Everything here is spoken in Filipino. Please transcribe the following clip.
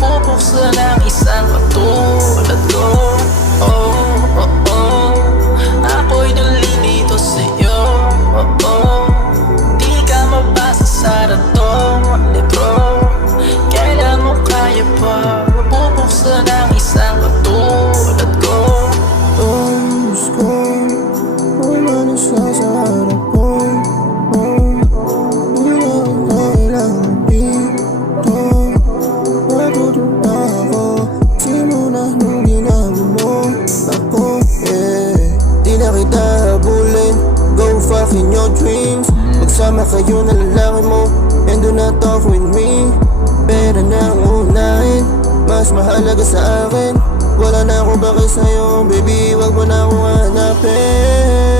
Mabubuksan ang isang katulad ko. Ako'y nalilito sa'yo. Di ka mabasa sa ratong libro. Kailan mo kaya pa mabubuksan ang isang katulad ko? Diyos ko, wala na siya sa harap ko. Hindi na kailangan dito. Natutuwa ako, simula nung ginawa mo ako, Di na kita habulin, go fucking your dreams. Magsama kayo na lalaki mo, and do not talk with me. Pera na ang unahin, mas mahalaga sa akin. Wala na ako bakit sa'yo, baby, wag mo na akong hanapin.